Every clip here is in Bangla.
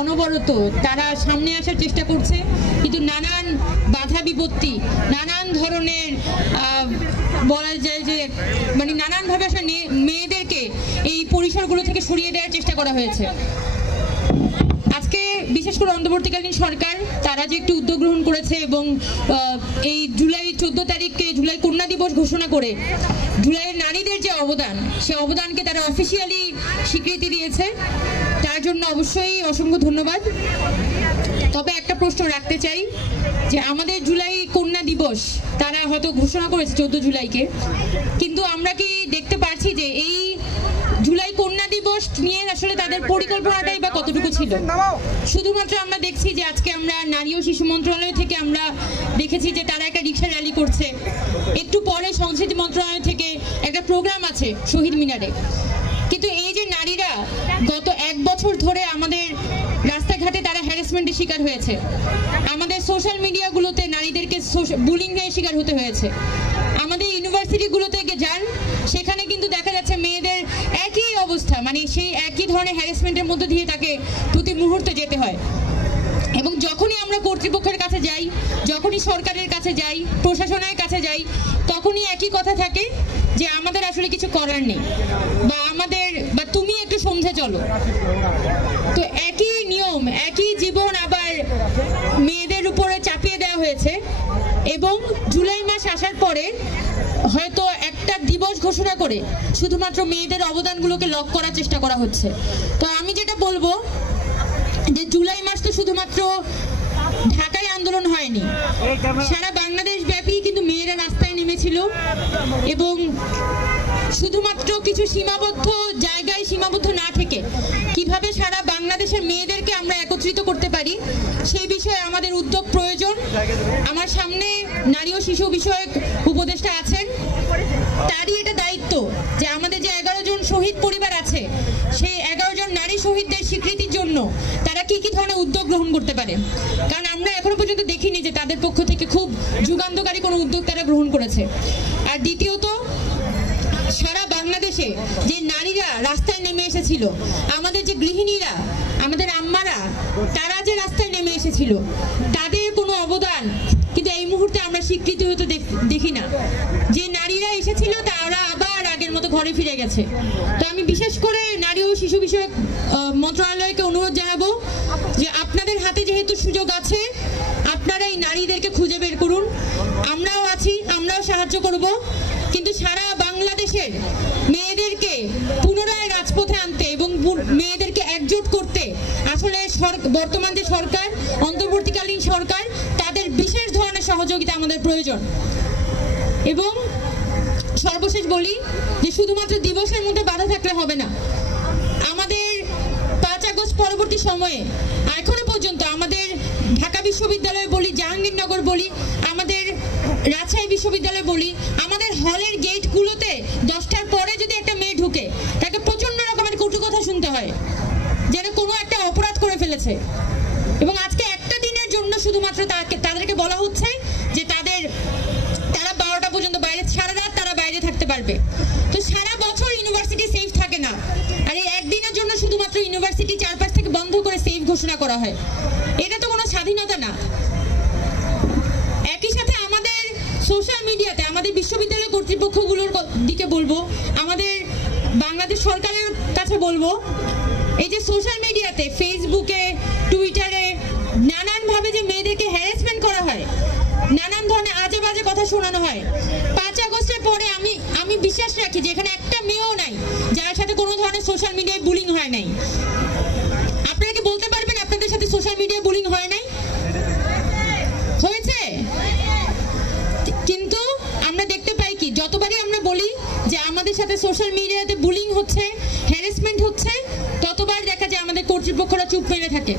অনবরত তারা সামনে আসার চেষ্টা করছে, কিন্তু নানান বাধা বিপত্তি, নানান ধরনের বলা যায় যে মানে নানানভাবে আসলে মেয়েদেরকে এই পরিসরগুলো থেকে সরিয়ে দেওয়ার চেষ্টা করা হয়েছে। আজকে বিশেষ করে অন্তর্বর্তীকালীন সরকার তারা যে একটি উদ্যোগ গ্রহণ করেছে এবং এই জুলাই 14 তারিখকে জুলাই কন্যা দিবস ঘোষণা করে জুলাইয়ের নারীদের যে অবদান, সে অবদানকে তারা অফিসিয়ালি স্বীকৃতি দিয়েছে, তার জন্য অবশ্যই অসংখ্য ধন্যবাদ। তবে একটা প্রশ্ন রাখতে চাই যে আমাদের জুলাই কন্যা দিবস তারা হয়তো ঘোষণা করেছে 14 জুলাইকে, কিন্তু আমরা কি দেখতে পারছি যে এই জুলাই কন্যা দিবস নিয়ে আসলে তাদের পরিকল্পনাটাই বা কতটুকু ছিল? শুধুমাত্র আমরা দেখছি যে আজকে আমরা নারী ও শিশু মন্ত্রণালয় থেকে আমরা দেখেছি যে তারা একটা রিক্সা র্যালি করছে, একটু পরে সংস্কৃতি মন্ত্রণালয় থেকে একটা প্রোগ্রাম আছে শহীদ মিনারে। কিন্তু এই যে নারীরা গত 1 বছর ধরে আমাদের রাস্তাঘাটে তারা হ্যারাসমেন্টের শিকার হয়েছে, আমাদের সোশ্যাল মিডিয়াগুলোতে নারীদেরকে বুলিং এর শিকার হতে হয়েছে, আমাদের ইউনিভার্সিটিগুলোতে যান সেখানে কিন্তু দেখা যাচ্ছে মেয়েদের একই অবস্থা, মানে সেই একই ধরনের হ্যারাসমেন্টের মধ্যে দিয়ে তাকে প্রতি মুহূর্তে যেতে হয়। এবং যখনই আমরা কর্তৃপক্ষের কাছে যাই, যখনই সরকারের কাছে যাই, প্রশাসনের কাছে যাই, তখনই একই কথা থাকে যে আমাদের আসলে কিছু করার নেই, বা তুমি একটু সন্ধে চলো। তো একই নিয়ম, একই জীবন আবার মেয়েদের উপরে চাপিয়ে দেওয়া হয়েছে। এবং জুলাই মাস আসার পরে হয়তো একটা দিবস ঘোষণা করে শুধুমাত্র মেয়েদের অবদানগুলোকে লক করার চেষ্টা করা হচ্ছে। তো আমি যেটা বলবো যে জুলাই মাস তো শুধুমাত্র ঢাকায় আন্দোলন হয়নি, সারা বাংলাদেশ ব্যাপী কিন্তু মেয়েরা রাস্তায় নেমেছিল এবং শুধুমাত্র কিছু সীমাবদ্ধ জায়গায় সীমাবদ্ধ না থেকে কিভাবে সারা বাংলাদেশের মেয়েদেরকে আমরা একত্রিত করতে পারি সেই বিষয়ে আমাদের উদ্যোগ প্রয়োজন। আমার সামনে নারী ও শিশু বিষয়ক উপদেষ্টা আছেন, তারই এটা দায়িত্ব যে আমাদের যে 11 জন শহীদ পরিবার আছে সেই 11 জন নারী শহীদদের স্বীকৃতির জন্য তারা কি কি ধরনের উদ্যোগ গ্রহণ করতে পারে, কারণ আমরা এখনো পর্যন্ত দেখিনি যে তাদের পক্ষ থেকে খুব যুগান্তকারী কোনো উদ্যোগ তারা গ্রহণ করেছে। আর দ্বিতীয়ত, সারা বাংলাদেশে যে নারীরা রাস্তায় নেমে এসেছিল, আমাদের যে গৃহিণীরা, আমাদের আম্মারা, তারা যে রাস্তায় নেমে এসেছিল, তাদের কোনো অবদান কিন্তু এই মুহূর্তে আমরা স্বীকৃতি হতে দেখি না। যে নারীরা এসেছিল তারা আবার আগের মতো ঘরে ফিরে গেছে। তো আমি বিশেষ করে নারী ও শিশু বিষয়ক মন্ত্রণালয়কে অনুরোধ জানাবো যে আপনাদের হাতে যেহেতু সুযোগ আছে, আপনারা এই নারীদেরকে খুঁজে বের করুন। আমরাও আছি, আমরাও সাহায্য করব, কিন্তু সারা বাংলাদেশের মেয়েদেরকে পুনরায় রাজপথে আনতে এবং মেয়েদেরকে একজোট করতে আসলে বর্তমান যে সরকার, অন্তর্বর্তীকালীন সরকার, তাদের বিশেষ ধরনের সহযোগিতা আমাদের প্রয়োজন। এবং সর্বশেষ বলি যে শুধুমাত্র দিবসের মধ্যে বাধা থাকলে হবে না, আমাদের 5 আগস্ট পরবর্তী সময়ে এখনো পর্যন্ত আমাদের ঢাকা বিশ্ববিদ্যালয় বলি, জাহাঙ্গীরনগর বলি, আমাদের রাজশাহী বিশ্ববিদ্যালয় বলি, আমাদের হলের গেটগুলোতে 10টার পরে যদি একটা মেয়ে ঢুকে তাকে প্রচন্ড রকমের কটু কথা শুনতে হয়, যেন কোনো একটা অপরাধ করে ফেলেছে। এবং আজকে একটা দিনের জন্য শুধুমাত্র তাদেরকে বলা হচ্ছে যে তারা 12টা পর্যন্ত বাইরে, সারা রাত তারা বাইরে থাকতে পারবে। তো সারা বছর ইউনিভার্সিটি সেফ থাকে না, আর এই একদিনের জন্য শুধুমাত্র ইউনিভার্সিটি চারপাশ থেকে বন্ধ করে সেফ ঘোষণা করা হয়, এটা তো কোনো স্বাধীনতা না। একই সাথে আমাদের সোশ্যাল মিডিয়াতে আমাদের বিশ্ববিদ্যালয় কর্তৃপক্ষগুলোর দিকে বলবো, আমাদের বাংলাদেশ সরকারের কাছে বলবো, এই যে সোশ্যাল মিডিয়াতে, ফেসবুকে, টুইটারে নানানভাবে যে মেয়েদেরকে হ্যারাসমেন্ট করা হয়, নানান ধরনের আজে বাজে কথা শোনানো হয়, 5 আগস্টের পরে আমি বিশ্বাস রাখি যে এখানে একটা মেয়েও নাই যার সাথে কোনো ধরনের সোশ্যাল মিডিয়ায় বুলিং হয় নাই। আপনারা কি বলতে পারবেন আপনাদের সাথে সোশ্যাল মিডিয়ায় বুলিং হয় নাই? হয়েছে। কিন্তু আমরা দেখতে পাই কি, যতবারই আমরা বলি যে আমাদের সাথে সোশ্যাল মিডিয়াতে বুলিং হচ্ছে, হ্যারাসমেন্ট হচ্ছে, ততবার দেখা যায় আমাদের কর্তৃপক্ষরা চুপ মেরে থাকে।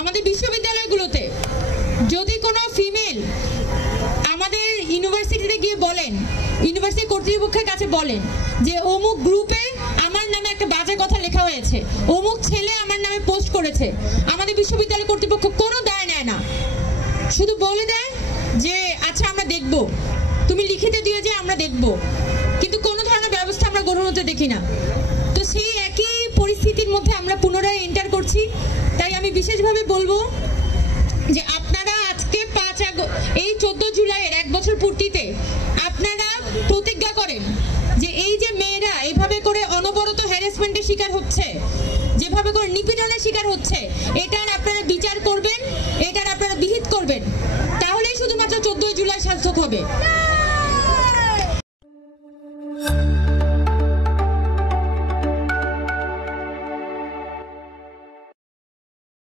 আমাদের বিশ্ববিদ্যালয়গুলোতে যদি কোনো ফিমেল আমাদের ইউনিভার্সিটিতে গিয়ে বলেন, ইউনিভার্সিটি কর্তৃপক্ষের কাছে বলেন যে অমুক গ্রুপে আমার নামে একটা বাজে কথা লেখা হয়েছে, অমুক ছেলে আমার নামে পোস্ট করেছে, আমাদের বিশ্ববিদ্যালয় কর্তৃপক্ষ কোনো দায় নেয় না, শুধু বলে দেয় যে আচ্ছা আমরা দেখব, তুমি লিখিত দিয়ে যে আমরা দেখব, কিন্তু কোনো ধরনের ব্যবস্থা আমরা গ্রহণ হতে দেখি না। তো সেই একই পরিস্থিতির মধ্যে আমরা পুনরায় এন্টার করছি পেয়েছি। তাই আমি বিশেষভাবে বলবো যে আপনারা আজকে এই 14 জুলাইয়ের 1 বছর পূর্তিতে আপনারা প্রতিজ্ঞা করেন যে এই যে মেয়েরা এভাবে করে অনবরত হ্যারাসমেন্টের শিকার হচ্ছে, যেভাবে করে নিপীড়নের শিকার হচ্ছে, এটার আপনারা বিচার করবেন, এটার আপনারা বিহিত করবেন, তাহলেই শুধুমাত্র 14 জুলাই সার্থক হবে।